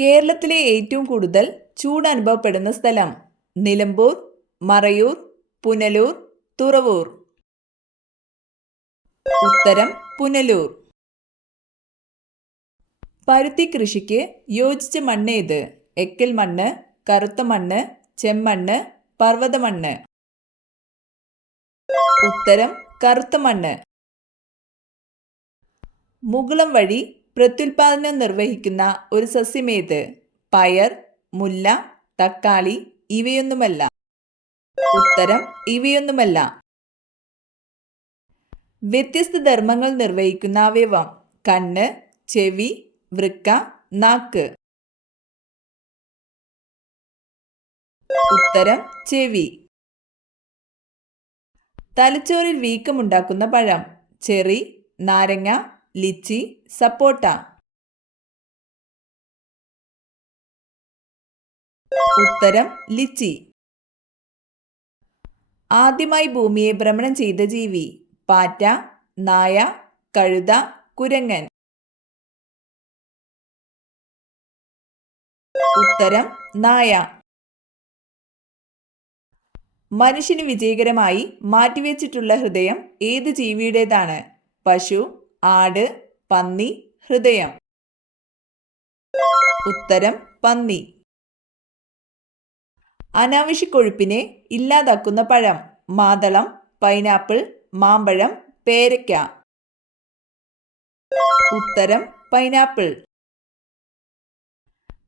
കേരളത്തിലെ ഏറ്റവും കൂടുതൽ ചൂട് അനുഭവപ്പെടുന്ന സ്ഥലം? നിലമ്പൂർ, മറയൂർ, പുനലൂർ, തുറവൂർ. ഉത്തരം പുനലൂർ. പരുത്തി കൃഷിക്ക് യോജിച്ച മണ്ണ് ഏത്? എക്കൽ മണ്ണ്, കറുത്ത മണ്ണ്, ചെമ്മണ്ണ്, പർവ്വതമണ്ണ്. ഉത്തരം കറുത്ത മണ്ണ്. മുകുളം വഴി പ്രത്യുൽപാദനം നിർവഹിക്കുന്ന ഒരു സസ്യമേത്? പയർ, മുല്ല, തക്കാളി, ഇവയൊന്നുമല്ല. ഉത്തരം ഇവയൊന്നുമല്ല. വ്യത്യസ്ത ധർമ്മങ്ങൾ നിർവഹിക്കുന്ന അവയവം? കണ്ണ്, ചെവി, വൃക്ക, നാക്ക്. ഉത്തരം ചെവി. തലച്ചോറിൽ വീക്കമുണ്ടാക്കുന്ന പഴം? ചെറി, നാരങ്ങ, ലിച്ചി, സപ്പോട്ട. ഉത്തരം ലിച്ചി. ആദ്യമായി ഭൂമിയെ ഭ്രമണം ചെയ്ത ജീവി? പാറ്റ, നായ, കഴുത, കുരങ്ങൻ. ഉത്തരം നായ. മനുഷ്യന് വിജയകരമായി മാറ്റിവെച്ചിട്ടുള്ള ഹൃദയം ഏത് ജീവിയുടേതാണ്? പശു, ആട്, പന്നി, ഹൃദയം. ഉത്തരം പന്നി. അനാവശ്യ കൊഴുപ്പിനെ ഇല്ലാതാക്കുന്ന പഴം? മാതളം, പൈനാപ്പിൾ, മാമ്പഴം, പേരയ്ക്ക. ഉത്തരം പൈനാപ്പിൾ.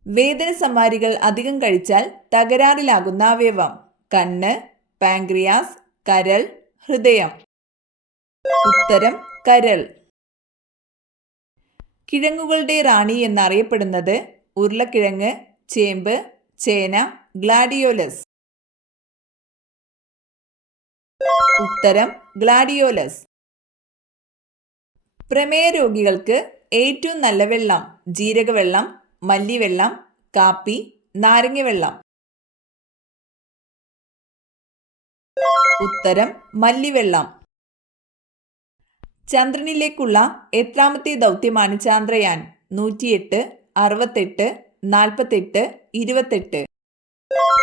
വേദന സംഹാരികൾ അധികം കഴിച്ചാൽ തകരാറിലാകുന്ന അവയവം? കണ്ണ്, പാൻക്രിയാസ്, കരൾ, ഹൃദയം. ഉത്തരം കരൾ. കിഴങ്ങുകളുടെ റാണി എന്നറിയപ്പെടുന്നത്? ഉരുളക്കിഴങ്ങ്, ചേമ്പ്, ചേന, ഗ്ലാഡിയോലസ്. ഉത്തരം ഗ്ലാഡിയോലസ്. പ്രമേയ രോഗികൾക്ക് ഏറ്റവും നല്ല വെള്ളം? ജീരകവെള്ളം, മല്ലിവെള്ളം, കാപ്പി, നാരങ്ങവെള്ളം. ഉത്തരം മല്ലിവെള്ളം. ചന്ദ്രനിലേക്കുള്ള എത്രാമത്തെ ദൗത്യമാണ് ചാന്ദ്രയാൻ? 108, 68, 48, 28.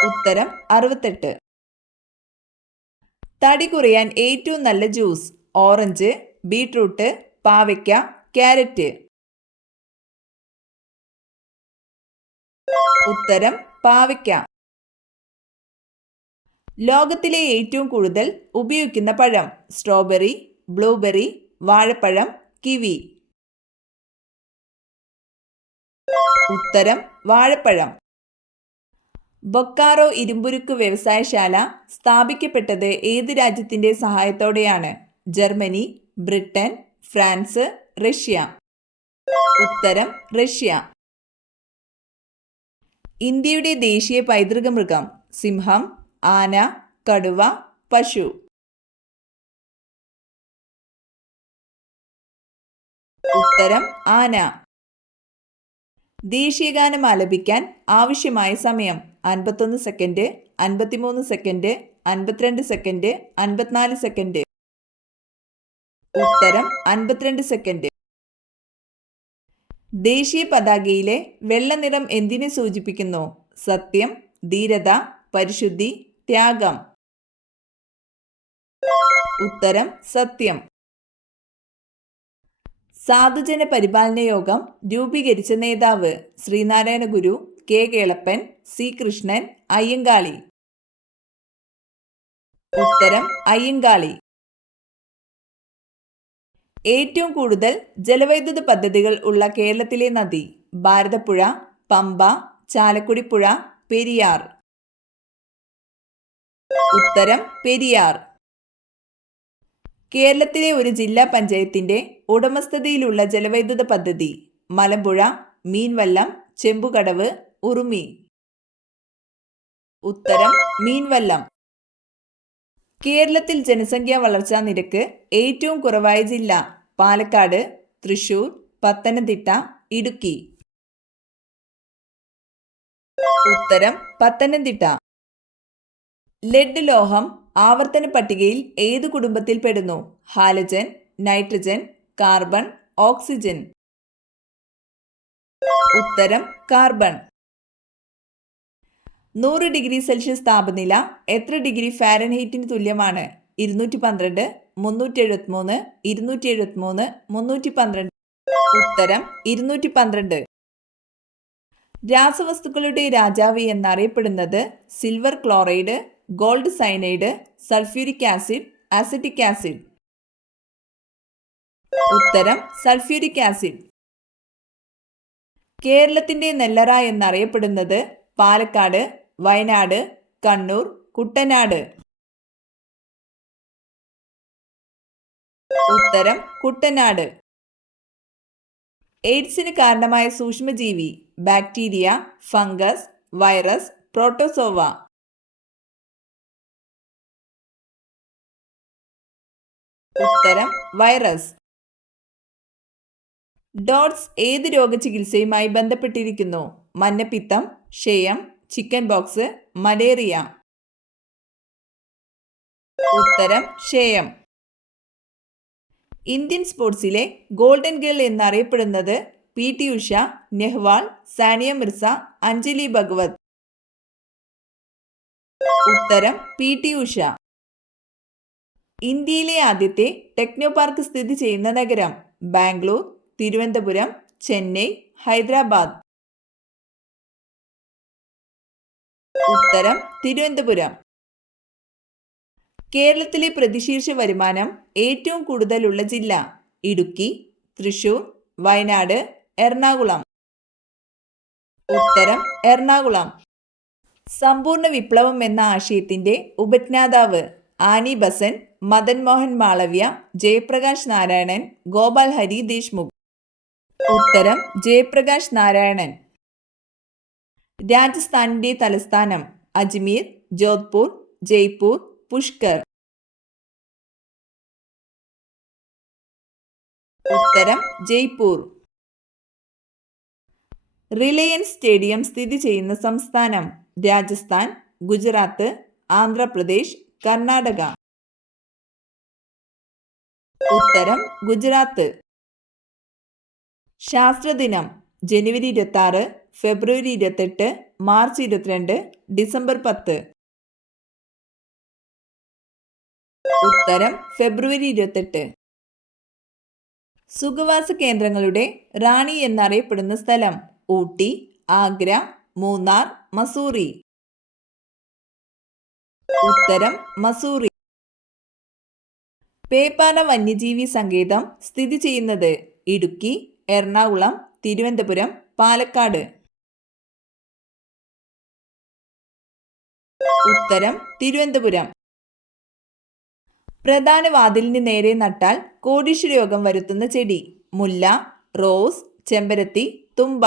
ഉത്തരം 68. തടി കുറയാൻ ഏറ്റവും നല്ല ജ്യൂസ്? ഓറഞ്ച്, ബീട്രൂട്ട്, പാവയ്ക്ക, ക്യാരറ്റ്. ഉത്തരം പാവയ്ക്ക. ലോകത്തിലെ ഏറ്റവും കൂടുതൽ ഉപയോഗിക്കുന്ന പഴം? സ്ട്രോബെറി, ബ്ലൂബെറി, വാഴപ്പഴം, കിവി. ഉത്തരം വാഴപ്പഴം. ബൊക്കാറോ ഇരുമ്പുരുക്ക് വ്യവസായശാല സ്ഥാപിക്കപ്പെട്ടത് ഏത് രാജ്യത്തിന്റെ സഹായത്തോടെയാണ്? Germany, Britain, France, Russia. ഉത്തരം റഷ്യ. ഇന്ത്യയുടെ ദേശീയ പൈതൃക മൃഗം? സിംഹം, ആന, കടുവ, പശു. ഉത്തരം ആന. ദേശീയഗാനം ആലപിക്കാൻ ആവശ്യമായ സമയം? 51 സെക്കൻഡ്, 53 സെക്കൻഡ്, 52 സെക്കൻഡ്, 54 സെക്കൻഡ്. ഉത്തരം 52 സെക്കൻഡ്. ദേശീയ പതാകയിലെ വെള്ള നിറം എന്തിനെ സൂചിപ്പിക്കുന്നു? സത്യം, ധീരത, പരിശുദ്ധി, ത്യാഗം. ഉത്തരം സത്യം. സാധുജന പരിപാലന യോഗം രൂപീകരിച്ച നേതാവ്? ശ്രീനാരായണ ഗുരു, കെ കേളപ്പൻ, സി കൃഷ്ണൻ, അയ്യങ്കാളി. ഉത്തരം അയ്യങ്കാളി. ഏറ്റവും കൂടുതൽ ജലവൈദ്യുത പദ്ധതികൾ ഉള്ള കേരളത്തിലെ നദി? ഭാരതപ്പുഴ, പമ്പ, ചാലക്കുടിപ്പുഴ, പെരിയാർ. ഉത്തരം പെരിയാർ. കേരളത്തിലെ ഒരു ജില്ലാ പഞ്ചായത്തിന്റെ ഉടമസ്ഥതയിലുള്ള ജലവൈദ്യുത പദ്ധതി? മലമ്പുഴ, മീൻവല്ലം, ചെമ്പുകടവ്, ഉറുമി. ഉത്തരം മീൻവല്ലം. കേരളത്തിൽ ജനസംഖ്യാ വളർച്ചാ നിരക്ക് ഏറ്റവും കുറവായ ജില്ല? പാലക്കാട്, തൃശൂർ, പത്തനംതിട്ട, ഇടുക്കി. ഉത്തരം പത്തനംതിട്ട. ലെഡ് ലോഹം ആവർത്തന പട്ടികയിൽ ഏതു കുടുംബത്തിൽ പെടുന്നു? Halogen, nitrogen, carbon, oxygen. ഉത്തരം കാർബൺ. 100 ഡിഗ്രി സെൽഷ്യസ് താപനില എത്ര ഡിഗ്രി ഫാരൻഹീറ്റിന് തുല്യമാണ്? 212, 373, 273, 312. ഉത്തരം 212. രാസവസ്തുക്കളുടെ രാജാവ് എന്നറിയപ്പെടുന്നത് silver chloride, gold cyanide, sulphuric acid, acetic acid. ഉത്തരം സൾഫ്യൂരിക് ആസിഡ്. കേരളത്തിന്റെ നെല്ലറ എന്നറിയപ്പെടുന്നത് പാലക്കാട്, വയനാട്, കണ്ണൂർ, കുട്ടനാട്. ഉത്തരം കുട്ടനാട്. എയ്ഡ്സിന് കാരണമായ സൂക്ഷ്മജീവി ബാക്ടീരിയ, ഫംഗസ്, വൈറസ്, പ്രോട്ടോസോവ. ഉത്തരം വൈറസ്. ഡോട്ട്സ് ഏത് രോഗചികിത്സയുമായി ബന്ധപ്പെട്ടിരിക്കുന്നു? മഞ്ഞപ്പിത്തം, ക്ഷയം, ചിക്കൻ ബോക്സ്, മലേറിയ. ഉത്തരം ക്ഷയം. ഇന്ത്യൻ സ്പോർട്സിലെ ഗോൾഡൻ ഗേൾ എന്നറിയപ്പെടുന്നത് PT ഉഷ, നെഹ്വാൾ, സാനിയ മിർസ, അഞ്ജലി ഭഗവത്. ഉത്തരം PT ഉഷ. ഇന്ത്യയിലെ ആദ്യത്തെ ടെക്നോ പാർക്ക് സ്ഥിതി ചെയ്യുന്ന നഗരം ബാംഗ്ലൂർ, തിരുവനന്തപുരം, ചെന്നൈ, ഹൈദരാബാദ്. ഉത്തരം തിരുവനന്തപുരം. കേരളത്തിലെ പ്രതിശീർഷ വരുമാനം ഏറ്റവും കൂടുതലുള്ള ജില്ല ഇടുക്കി, തൃശൂർ, വയനാട്, എറണാകുളം. ഉത്തരം എറണാകുളം. സമ്പൂർണ്ണ വിപ്ലവം എന്ന ആശയത്തിന്റെ ഉപജ്ഞാതാവ് ആനി ബസൻ, മദൻ മോഹൻ മാളവ്യ, ജയപ്രകാശ് നാരായണൻ, ഗോപാൽ ഹരി ദേശ്മുഖ്. ഉത്തരം ജയപ്രകാശ് നാരായണൻ. രാജസ്ഥാനിന്റെ തലസ്ഥാനം അജ്മീർ, ജോധ്പൂർ, ജയ്പൂർ, പുഷ്കർ. ഉത്തരം ജയ്പൂർ. റിലയൻസ് സ്റ്റേഡിയം സ്ഥിതി ചെയ്യുന്ന സംസ്ഥാനം രാജസ്ഥാൻ, ഗുജറാത്ത്, ആന്ധ്രാപ്രദേശ്, കർണാടക. ഉത്തരം ഗുജറാത്ത്. ശാസ്ത്രദിനം ജനുവരി 26, ഫെബ്രുവരി 28, മാർച്ച് 22, ഡിസംബർ 10. ഉത്തരം ഫെബ്രുവരി 28. സുഖവാസ കേന്ദ്രങ്ങളുടെ റാണി എന്നറിയപ്പെടുന്ന സ്ഥലം ഊട്ടി, ആഗ്ര, മൂന്നാർ, മസൂറി. ഉത്തരം മസൂറി. പേപ്പാറ വന്യജീവി സങ്കേതം സ്ഥിതി ചെയ്യുന്നത് ഇടുക്കി, എറണാകുളം, തിരുവനന്തപുരം, പാലക്കാട്. ഉത്തരം തിരുവനന്തപുരം. പ്രധാന വാതിലിന് നേരെ നട്ടാൽ കോടീശ്വര യോഗം വരുത്തുന്ന ചെടി മുല്ല, റോസ്, ചെമ്പരത്തി, തുമ്പ.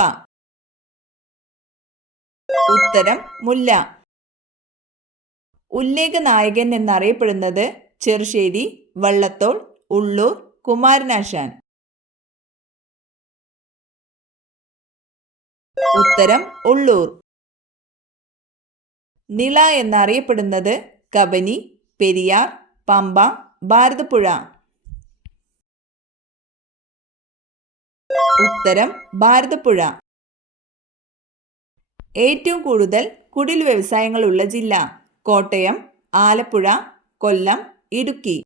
ഉത്തരം മുല്ല. ഉല്ലേഖ നായകൻ എന്നറിയപ്പെടുന്നത് ചെറുശ്ശേരി, വള്ളത്തോൾ, ഉള്ളൂർ, കുമാരനാശാൻ. ഉത്തരം ഉള്ളൂർ. നിള എന്നറിയപ്പെടുന്നത് കബനി, പെരിയാർ, പമ്പ, ഭാരതപ്പുഴ. ഉത്തരം ഭാരതപ്പുഴ. ഏറ്റവും കൂടുതൽ കുടിൽ വ്യവസായങ്ങളുള്ള ജില്ല കോട്ടയം, ആലപ്പുഴ, കൊല്ലം, ഇടുക്കി.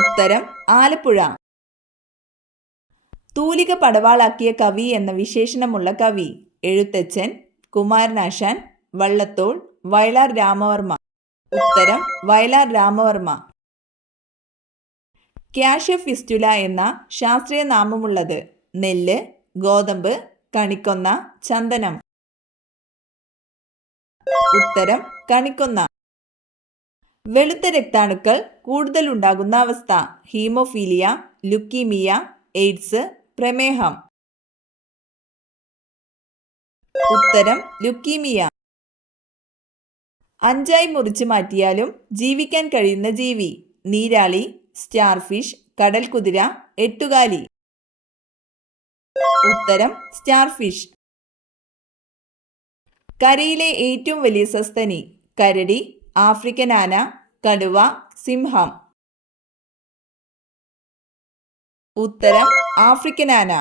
ഉത്തരം ആലപ്പുഴ. തൂലിക പടവാളാക്കിയ കവി എന്ന വിശേഷണമുള്ള കവി എഴുത്തച്ഛൻ, കുമാരനാശാൻ, വള്ളത്തോൾ, വയലാർ രാമവർമ്മ. ഉത്തരം വയലാർ രാമവർമ്മ. ക്യാഷ്യ ഫിസ്റ്റുല എന്ന ശാസ്ത്രീയ നാമമുള്ളത് നെല്ല്, ഗോതമ്പ്, കണിക്കൊന്ന, ചന്ദനം. ഉത്തരം കണിക്കൊന്ന. വെളുത്ത രക്താണുക്കൾ കൂടുതൽ ഉണ്ടാകുന്ന അവസ്ഥ ഹീമോഫീലിയ, ലുക്കീമിയ, എയ്ഡ്സ്, പ്രമേഹം. ഉത്തരം ലുക്കീമിയ. 5 മുറിച്ച് മാറ്റിയാലും ജീവിക്കാൻ കഴിയുന്ന ജീവി നീരാളി, സ്റ്റാർഫിഷ്, കടൽക്കുതിര, എട്ടുകാലി. ഉത്തരം സ്റ്റാർഫിഷ്. കരയിലെ ഏറ്റവും വലിയ സസ്തനി കരടി, ആഫ്രിക്കൻ ആന, കടുവ, സിംഹം. ഉത്തരം ആഫ്രിക്കൻ ആന.